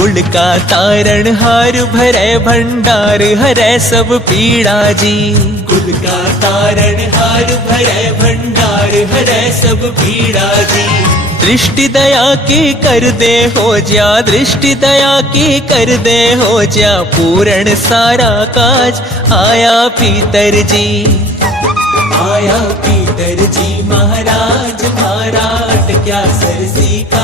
कुल का तारण हार भरे भंडार हरे सब पीड़ा जी। कुल का तारण हार भरे भंडार हरे सब पीड़ा जी। दृष्टि दया की कर दे हो जा, दृष्टि दया की कर दे हो जा, पूर्ण सारा काज आया पीतर जी। आया पीतर जी महाराज, महाराज क्या सरसी का